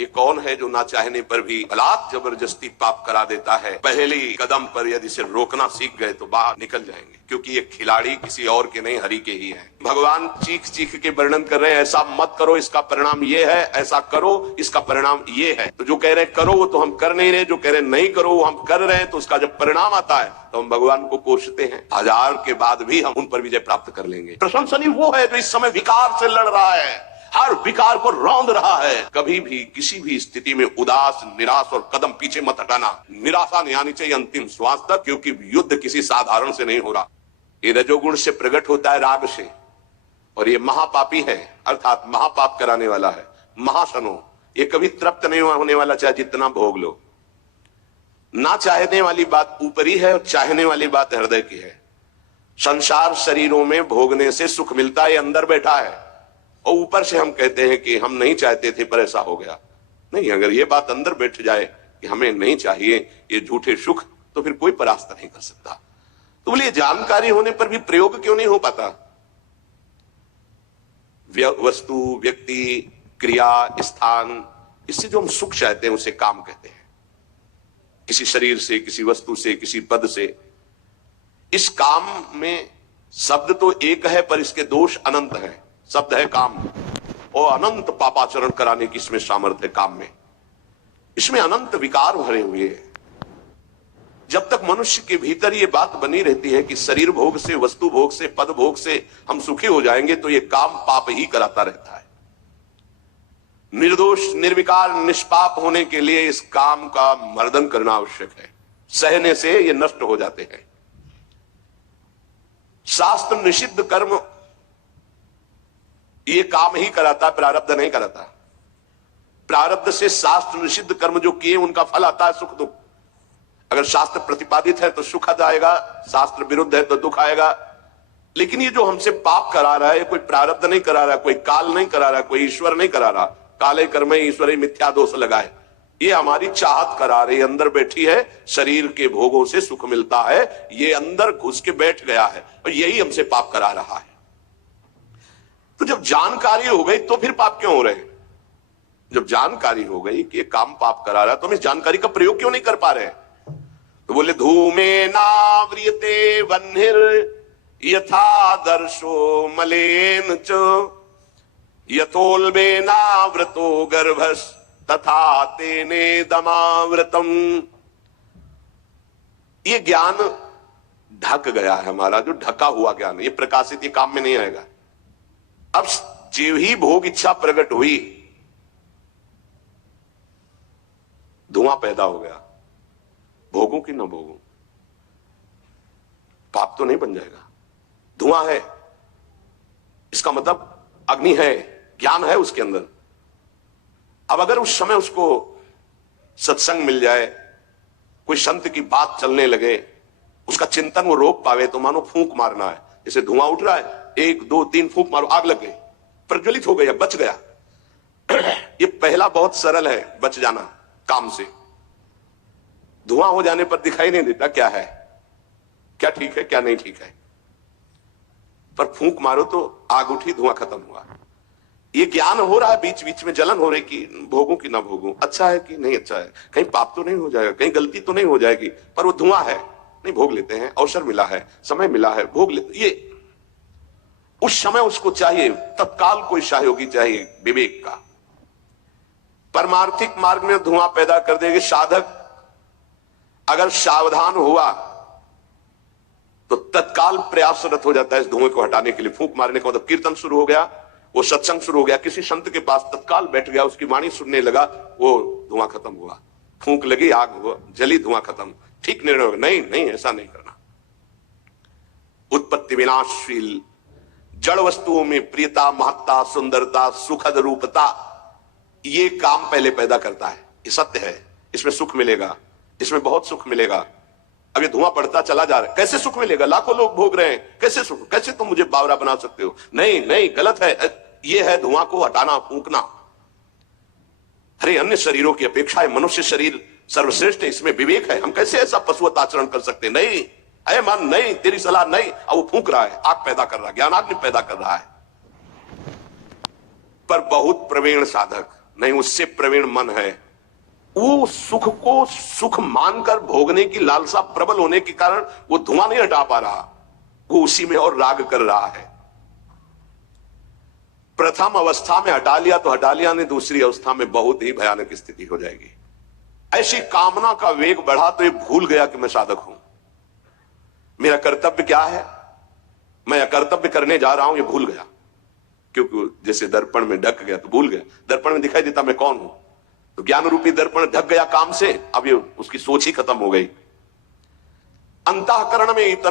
ये कौन है जो ना चाहने पर भी बलात् जबरदस्ती पाप करा देता है? पहले कदम पर यदि इसे रोकना सीख गए तो बाहर निकल जाएंगे, क्योंकि ये खिलाड़ी किसी और के नहीं, हरि के ही हैं। भगवान चीख चीख के वर्णन कर रहे हैं, ऐसा मत करो इसका परिणाम ये है, ऐसा करो इसका परिणाम ये है। तो जो कह रहे हैं करो वो तो हम कर नहीं रहे, जो कह रहे हैं नहीं करो वो हम कर रहे हैं। तो उसका जब परिणाम आता है तो हम भगवान को कोसते हैं। हजार के बाद भी हम उन पर विजय प्राप्त कर लेंगे। प्रशंसनीय वो है जो इस समय विकार से लड़ रहा है, हर विकार को रौंद रहा है। कभी भी किसी भी स्थिति में उदास, निराश और कदम पीछे मत हटाना। निराशा नहीं आनी चाहिए अंतिम श्वास तक, क्योंकि युद्ध किसी साधारण से नहीं हो रहा। ये रजोगुण से प्रकट होता है, राग से, और ये महापापी है, अर्थात महापाप कराने वाला है। महाशनो, ये कभी तृप्त नहीं होने वाला, चाहे जितना भोग लो। ना चाहने वाली बात ऊपरी है और चाहने वाली बात हृदय की है। संसार शरीरों में भोगने से सुख मिलता है, अंदर बैठा है, और ऊपर से हम कहते हैं कि हम नहीं चाहते थे पर ऐसा हो गया। नहीं, अगर ये बात अंदर बैठ जाए कि हमें नहीं चाहिए ये झूठे सुख, तो फिर कोई परास्त नहीं कर सकता। तो बोलिए जानकारी होने पर भी प्रयोग क्यों नहीं हो पाता? वस्तु, व्यक्ति, क्रिया, स्थान, इससे जो हम सुख चाहते हैं उसे काम कहते हैं। किसी शरीर से, किसी वस्तु से, किसी पद से। इस काम में शब्द तो एक है पर इसके दोष अनंत हैं। शब्द है काम, और अनंत पापाचरण कराने की इसमें सामर्थ्य है। काम में, इसमें अनंत विकार भरे हुए हैं। जब तक मनुष्य के भीतर ये बात बनी रहती है कि शरीर भोग से, वस्तु भोग से, पद भोग से हम सुखी हो जाएंगे, तो ये काम पाप ही कराता रहता है। निर्दोष, निर्विकार, निष्पाप होने के लिए इस काम का मर्दन करना आवश्यक है। सहने से ये नष्ट हो जाते हैं। शास्त्र निषिद्ध कर्म ये काम ही कराता, प्रारब्ध नहीं कराता। प्रारब्ध से शास्त्र निषिद्ध कर्म जो किए उनका फल आता है सुख दुख। अगर शास्त्र प्रतिपादित है तो सुख आएगा, शास्त्र विरुद्ध है तो दुख आएगा। लेकिन ये जो हमसे पाप करा रहा है, कोई प्रारब्ध नहीं करा रहा, कोई काल नहीं करा रहा, कोई ईश्वर नहीं करा रहा। काले कर्म ईश्वर मिथ्या दोष लगाए, ये हमारी चाहत करा रही, अंदर बैठी है। शरीर के भोगों से सुख मिलता है, ये अंदर घुस के बैठ गया है, और यही हमसे पाप करा रहा है। तो जब जानकारी हो गई तो फिर पाप क्यों हो रहे हैं? जब जानकारी हो गई कि ये काम पाप करा रहा है, तो हम इस जानकारी का प्रयोग क्यों नहीं कर पा रहे? तो बोले धूमे नाव्रियते वह्निर यथा दर्शो मलेन च यथोल्बे नाव्रतो गर्भस तथा तेने दमाव्रतम। ये ज्ञान ढक गया है हमारा, जो ढका हुआ ज्ञान, ये प्रकाशित, ये काम में नहीं आएगा। अब जीव ही भोग इच्छा प्रकट हुई, धुआं पैदा हो गया, भोगों की न भोगों, पाप तो नहीं बन जाएगा। धुआं है, इसका मतलब अग्नि है, ज्ञान है उसके अंदर। अब अगर उस समय उसको सत्संग मिल जाए, कोई संत की बात चलने लगे, उसका चिंतन वो रोक पावे, तो मानो फूंक मारना है। जैसे धुआं उठ रहा है, 1 2 3 फूंक मारो, आग लग गई, प्रज्वलित हो गया, बच गया। ये पहला बहुत सरल है, बच जाना काम से। धुआं हो जाने पर दिखाई नहीं देता क्या है, क्या ठीक है क्या नहीं ठीक है, पर फूंक मारो तो आग उठी, धुआं खत्म हुआ। ये ज्ञान हो रहा है, बीच बीच में जलन हो रही कि भोगों की ना भोगूं, अच्छा है कि नहीं अच्छा है, कहीं पाप तो नहीं हो जाएगा, कहीं गलती तो नहीं हो जाएगी, पर वो धुआं है, नहीं भोग लेते हैं, अवसर मिला है, समय मिला है, भोग लेते। ये उस समय उसको चाहिए, तत्काल कोई सहयोगी चाहिए विवेक का। परमार्थिक मार्ग में धुआं पैदा कर देगी। साधक अगर सावधान हुआ तो तत्काल प्रयासरत हो जाता है इस धुएं को हटाने के लिए। फूंक मारने का मतलब कीर्तन शुरू हो गया, वो सत्संग शुरू हो गया, किसी संत के पास तत्काल बैठ गया, उसकी वाणी सुनने लगा, वो धुआं खत्म हुआ। फूंक लगी, आग हुआ, जली, धुआं खत्म। ठीक निर्णय होगा, नहीं नहीं ऐसा नहीं करना। उत्पत्ति विनाशशील जड़ वस्तुओं में प्रियता, महत्ता, सुंदरता, सुखद रूपता, ये काम पहले पैदा करता है। ये सत्य है, इसमें सुख मिलेगा, इसमें बहुत सुख मिलेगा। अब ये धुआं बढ़ता चला जा रहा है, कैसे सुख मिलेगा? लाखों लोग भोग रहे हैं, कैसे सुख? कैसे तुम मुझे बावरा बना सकते हो? नहीं नहीं, गलत है। ये है धुआं को हटाना, फूंकना। अरे अन्य शरीरों की अपेक्षा मनुष्य शरीर सर्वश्रेष्ठ है, इसमें विवेक है। हम कैसे ऐसा पशुवत आचरण कर सकते? नहीं, अरे मन नहीं, तेरी सलाह नहीं। अब वो फूंक रहा है, आग पैदा कर रहा है, ज्ञानाग्नि पैदा कर रहा है। पर बहुत प्रवीण साधक नहीं, उससे प्रवीण मन है। वो सुख को सुख मानकर भोगने की लालसा प्रबल होने के कारण वो धुआं नहीं हटा पा रहा, वो उसी में और राग कर रहा है। प्रथम अवस्था में हटा लिया तो हटा लिया, नहीं दूसरी अवस्था में बहुत ही भयानक स्थिति हो जाएगी। ऐसी कामना का वेग बढ़ा तो ये भूल गया कि मैं साधक हूं, मेरा कर्तव्य क्या है, मैं कर्तव्य करने जा रहा हूं, ये भूल गया। क्योंकि जैसे दर्पण में ढक गया तो भूल गया, दर्पण में दिखाई देता मैं कौन हूं, तो ज्ञान रूपी दर्पण ढक गया काम से, अब ये उसकी सोच ही खत्म हो गई। अंतःकरण में इतना